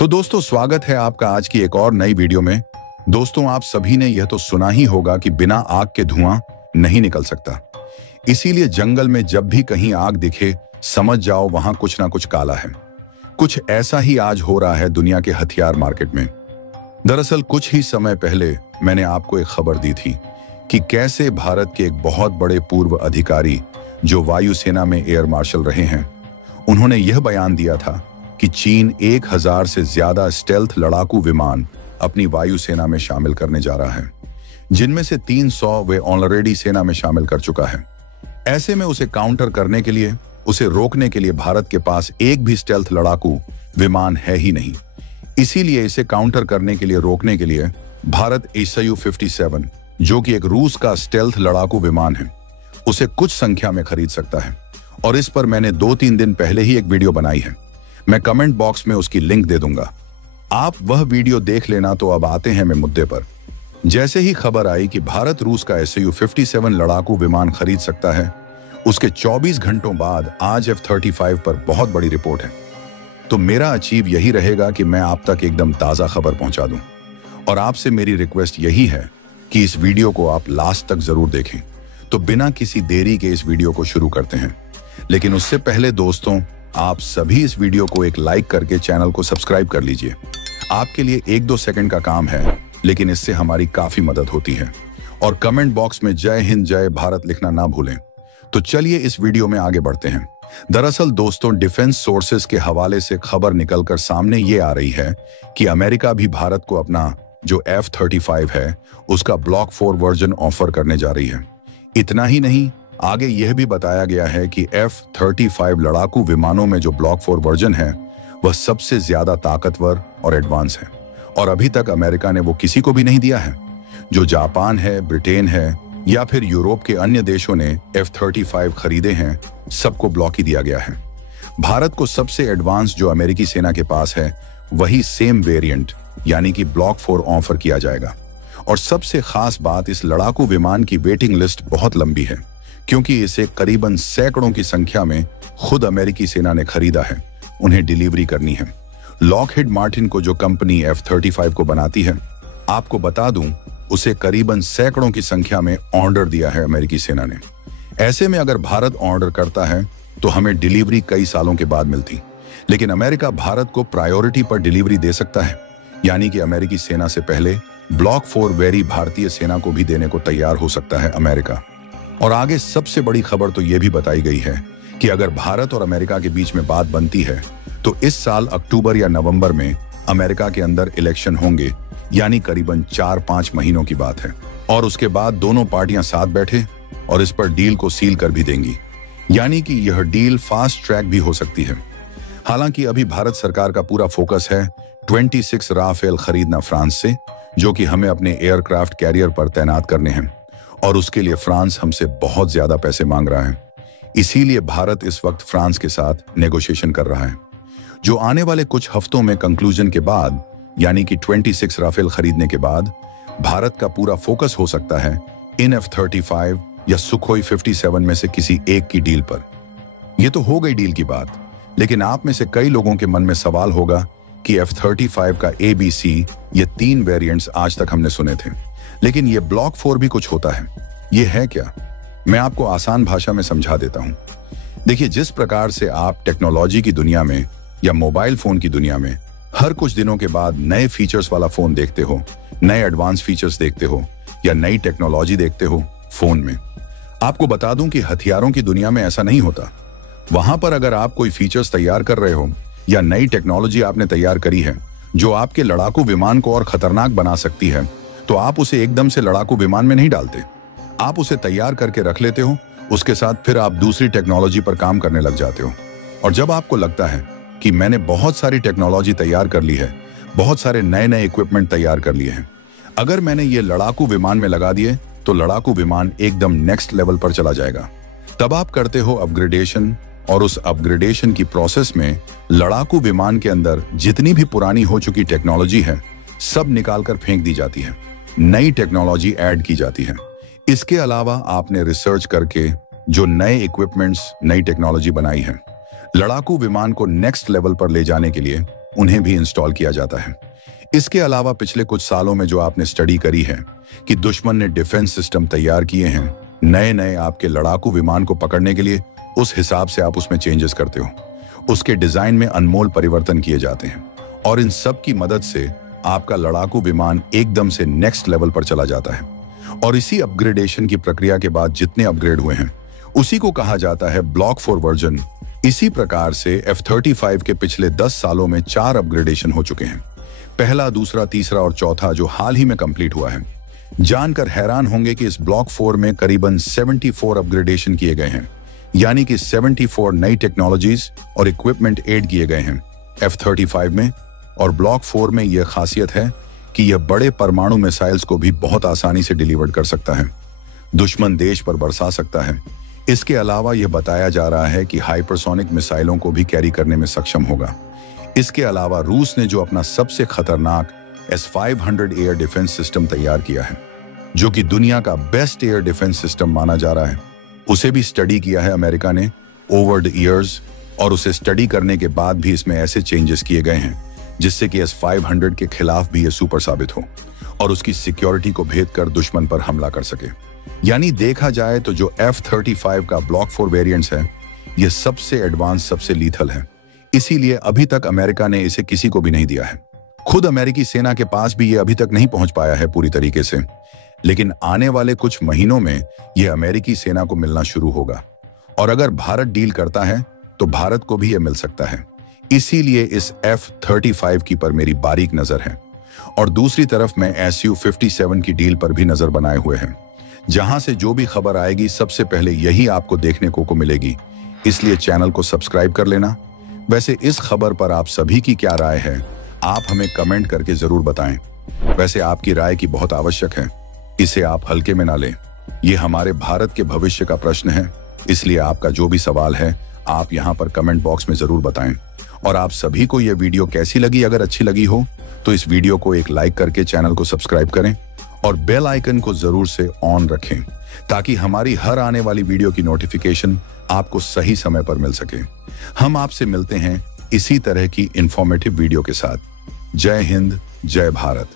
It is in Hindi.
तो दोस्तों, स्वागत है आपका आज की एक और नई वीडियो में। दोस्तों, आप सभी ने यह तो सुना ही होगा कि बिना आग के धुआं नहीं निकल सकता। इसीलिए जंगल में जब भी कहीं आग दिखे, समझ जाओ वहां कुछ ना कुछ काला है। कुछ ऐसा ही आज हो रहा है दुनिया के हथियार मार्केट में। दरअसल कुछ ही समय पहले मैंने आपको एक खबर दी थी कि कैसे भारत के एक बहुत बड़े पूर्व अधिकारी जो वायुसेना में एयर मार्शल रहे हैं, उन्होंने यह बयान दिया था कि चीन 1000 से ज्यादा स्टेल्थ लड़ाकू विमान अपनी वायुसेना में शामिल करने जा रहा है, जिनमें से 300 वे ऑलरेडी सेना में शामिल कर चुका है। ऐसे में उसे काउंटर करने के लिए, उसे रोकने के लिए भारत के पास एक भी स्टेल्थ लड़ाकू विमान है ही नहीं। इसीलिए इसे काउंटर करने के लिए, रोकने के लिए भारत Su-57, जो कि एक रूस का स्टेल्थ लड़ाकू विमान है, उसे कुछ संख्या में खरीद सकता है। और इस पर मैंने 2-3 दिन पहले ही एक वीडियो बनाई है। मैं कमेंट बॉक्स में उसकी लिंक दे दूंगा, आप वह वीडियो देख लेना। तो अब आते हैं मैं मुद्दे पर। जैसे ही खबर आई कि भारत रूस का Su-57 लड़ाकू विमान खरीद सकता है, उसके 24 घंटों बाद आज F-35 पर बहुत बड़ी रिपोर्ट है। तो मेरा अचीव यही रहेगा कि मैं आप तक एकदम ताजा खबर पहुंचा दूं। और आपसे मेरी रिक्वेस्ट यही है कि इस वीडियो को आप लास्ट तक जरूर देखें। तो बिना किसी देरी के इस वीडियो को शुरू करते हैं। लेकिन उससे पहले दोस्तों, आप सभी इस वीडियो को एक लाइक करके चैनल को सब्सक्राइब कर लीजिए। आपके लिए 1-2 सेकंड का काम है, लेकिन इससे हमारी काफी मदद होती है। और कमेंट बॉक्स में जय हिंद जय भारत लिखना ना भूलें। तो चलिए इस वीडियो में आगे बढ़ते हैं। दरअसल दोस्तों, डिफेंस सोर्सेस के हवाले से खबर निकलकर सामने ये आ रही है कि अमेरिका भी भारत को अपना जो F-35 है, उसका ब्लॉक 4 वर्जन ऑफर करने जा रही है। इतना ही नहीं, आगे यह भी बताया गया है कि F-35 लड़ाकू विमानों में जो ब्लॉक 4 वर्जन है, वह सबसे ज्यादा ताकतवर और एडवांस है। और अभी तक अमेरिका ने वो किसी को भी नहीं दिया है। जो जापान है, ब्रिटेन है या फिर यूरोप के अन्य देशों ने F-35 खरीदे हैं, सबको ब्लॉक ही दिया गया है। भारत को सबसे एडवांस जो अमेरिकी सेना के पास है, वही सेम वेरिएंट यानी कि ब्लॉक 4 ऑफर किया जाएगा। और सबसे खास बात, इस लड़ाकू विमान की वेटिंग लिस्ट बहुत लंबी है, क्योंकि इसे करीबन सैकड़ों की संख्या में खुद अमेरिकी सेना ने खरीदा है, उन्हें डिलीवरी करनी है। लॉकहीड मार्टिन को जो कंपनी F-35 को बनाती है, आपको बता दूं, उसे करीबन सैकड़ों की संख्या में ऑर्डर दिया है अमेरिकी सेना ने। ऐसे में अगर भारत ऑर्डर करता है तो हमें डिलीवरी कई सालों के बाद मिलती। लेकिन अमेरिका भारत को प्रायोरिटी पर डिलीवरी दे सकता है, यानी कि अमेरिकी सेना से पहले ब्लॉक 4 वेरी भारतीय सेना को भी देने को तैयार हो सकता है अमेरिका। और आगे सबसे बड़ी खबर तो यह भी बताई गई है कि अगर भारत और अमेरिका के बीच में बात बनती है, तो इस साल अक्टूबर या नवंबर में अमेरिका के अंदर इलेक्शन होंगे, यानी करीबन 4-5 महीनों की बात है। और उसके बाद दोनों पार्टियां साथ बैठे और इस पर डील को सील कर भी देंगी, यानी कि यह डील फास्ट ट्रैक भी हो सकती है। हालांकि अभी भारत सरकार का पूरा फोकस है 26 राफेल खरीदना फ्रांस से, जो कि हमें अपने एयरक्राफ्ट कैरियर पर तैनात करने हैं। और उसके लिए फ्रांस हमसे बहुत ज्यादा पैसे मांग रहा है। इसीलिए भारत इस वक्त फ्रांस के साथ नेगोशिएशन कर रहा है, जो आने वाले कुछ हफ्तों में कंक्लूजन के बाद, यानी कि 26 राफेल खरीदने के बाद, भारत का पूरा फोकस हो सकता है इन F-35 या सुखोई 57 में से किसी एक की डील पर। यह तो हो गई डील की बात, लेकिन आप में से कई लोगों के मन में सवाल होगा कि F-35 का ABC, ये 3 वेरिएंट्स आज तक हमने सुने थे, लेकिन ये ब्लॉक 4 भी कुछ होता है। ये है क्या? मैं आपको आसान भाषा में समझा देता हूं। देखिए, जिस प्रकार से आप टेक्नोलॉजी की दुनिया में या मोबाइल फोन की दुनिया में हर कुछ दिनों के बाद नए फीचर्स वाला फोन देखते हो, नए एडवांस फीचर्स देखते हो या नई टेक्नोलॉजी देखते हो फोन में, आपको बता दूं कि हथियारों की दुनिया में ऐसा नहीं होता। वहां पर अगर आप कोई फीचर्स तैयार कर रहे हो या नई टेक्नोलॉजी आपने तैयार करी है जो आपके लड़ाकू विमान को और खतरनाक बना सकती है, तो आप उसे एकदम से लड़ाकू विमान में नहीं डालते। आप उसे तैयार करके रख लेते हो, उसके साथ फिर आप दूसरी टेक्नोलॉजी पर काम करने लग जाते हो। और जब आपको लगता है कि मैंने बहुत सारी टेक्नोलॉजी तैयार कर ली है, बहुत सारे नए नए इक्विपमेंट तैयार कर लिए हैं, अगर मैंने ये लड़ाकू विमान में लगा दिए, तो लड़ाकू विमान एकदम नेक्स्ट लेवल पर चला जाएगा। तब आप करते हो अपग्रेडेशन, और उस अपग्रेडेशन की प्रोसेस में लड़ाकू विमान के अंदर जितनी भी पुरानी हो चुकी टेक्नोलॉजी है, सब निकालकर फेंक दी जाती है, नई टेक्नोलॉजी ऐड की जाती है। इसके अलावा आपने रिसर्च करके जो नए इक्विपमेंट्स, नई टेक्नोलॉजी बनाई है, लड़ाकू विमान को नेक्स्ट लेवल पर ले जाने के लिए उन्हें भी इंस्टॉल किया जाता है। इसके अलावा पिछले कुछ सालों में जो आपने स्टडी करी है कि दुश्मन ने डिफेंस सिस्टम तैयार किए हैं नए नए आपके लड़ाकू विमान को पकड़ने के लिए, उस हिसाब से आप उसमें चेंजेस करते हो, उसके डिजाइन में अनमोल परिवर्तन किए जाते हैं और इन सब की मदद से आपका लड़ाकू विमान एकदम से नेक्स्ट लेवल पर चला जाता है। और इसी अपग्रेडेशन की प्रक्रिया के बाद जितने अपग्रेड हुए हैं उसी को कहा जाता है ब्लॉक 4 वर्जन। इसी प्रकार से F-35 के पिछले 10 सालों में 4 अपग्रेडेशन हो चुके हैं, पहला, दूसरा, तीसरा और चौथा जो हाल ही में कंप्लीट हुआ है। जानकर हैरान होंगे कि इस ब्लॉक 4 में करीबन 74 अपग्रेडेशन किए गए हैं, यानी कि 74 नई टेक्नोलॉजीज और इक्विपमेंट ऐड किए गए हैं F-35 में। और ब्लॉक 4 में यह खासियत है कि यह बड़े परमाणु मिसाइल्स को भी बहुत आसानी से डिलीवर कर सकता है, दुश्मन देश पर बरसा सकता है। इसके अलावा यह बताया जा रहा है कि हाइपरसोनिक मिसाइलों को भी कैरी करने में सक्षम होगा। इसके अलावा रूस ने जो अपना सबसे खतरनाक S-500 एयर डिफेंस सिस्टम तैयार किया है, जो कि दुनिया का बेस्ट एयर डिफेंस सिस्टम माना जा रहा है, उसे भी स्टडी किया है अमेरिका ने ओवर द ईयर्स। और उसे स्टडी करने के बाद भी इसमें ऐसे चेंजेस किए गए हैं जिससे कि S-500 के खिलाफ भी ये सुपर साबित हो और उसकी सिक्योरिटी को भेद कर दुश्मन पर हमला कर सके। यानी देखा जाए तो जो F-35 का ब्लॉक 4 वेरिएंट्स है, ये सबसे एडवांस, सबसे लीथल है। इसीलिए अभी तक अमेरिका ने इसे किसी को भी नहीं दिया है। खुद अमेरिकी सेना के पास भी ये अभी तक नहीं पहुंच पाया है पूरी तरीके से, लेकिन आने वाले कुछ महीनों में यह अमेरिकी सेना को मिलना शुरू होगा। और अगर भारत डील करता है तो भारत को भी यह मिल सकता है। इसीलिए इस F-35 की पर मेरी बारीक नजर है। और दूसरी तरफ मैं Su-57 की डील पर भी नजर बनाए हुए हैं, जहां से जो भी खबर आएगी सबसे पहले यही आपको देखने को मिलेगी। इसलिए चैनल को सब्सक्राइब कर लेना। वैसे इस खबर पर आप सभी की क्या राय है, आप हमें कमेंट करके जरूर बताएं। वैसे आपकी राय की बहुत आवश्यक है, इसे आप हल्के में ना लें। ये हमारे भारत के भविष्य का प्रश्न है, इसलिए आपका जो भी सवाल है आप यहाँ पर कमेंट बॉक्स में जरूर बताएं। और आप सभी को यह वीडियो कैसी लगी, अगर अच्छी लगी हो तो इस वीडियो को एक लाइक करके चैनल को सब्सक्राइब करें और बेल आइकन को जरूर से ऑन रखें, ताकि हमारी हर आने वाली वीडियो की नोटिफिकेशन आपको सही समय पर मिल सके। हम आपसे मिलते हैं इसी तरह की इंफॉर्मेटिव वीडियो के साथ। जय हिंद, जय भारत।